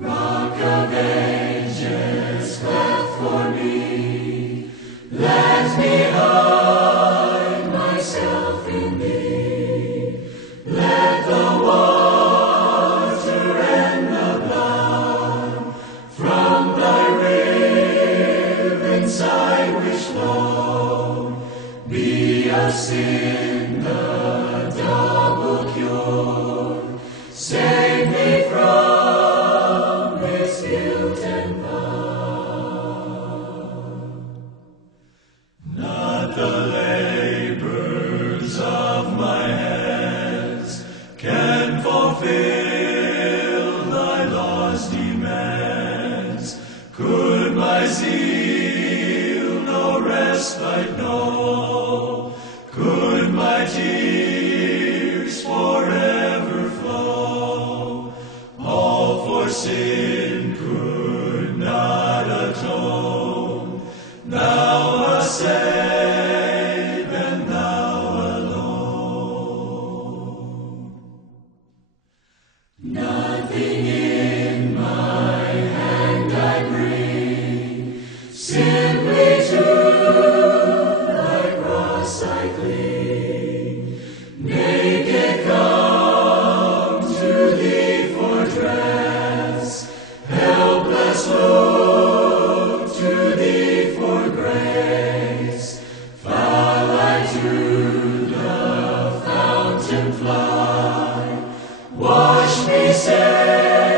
Rock of ages, cleft for me, let me hide myself in thee. Let the water and the blood from thy riven side which flow be of sin the double cure. Save me from this guilt and power. Not the labors of my hands can fulfill thy law's demands. Could my zeal no respite know? Could my tears forever flow? All for sin could not atone. Thou must save, and thou alone. Nothing in my hand I bring, simply to thy cross I cling. Naked come to thee for dress, helpless look to thee for grace. Foul I to the fountain fly, wash me, save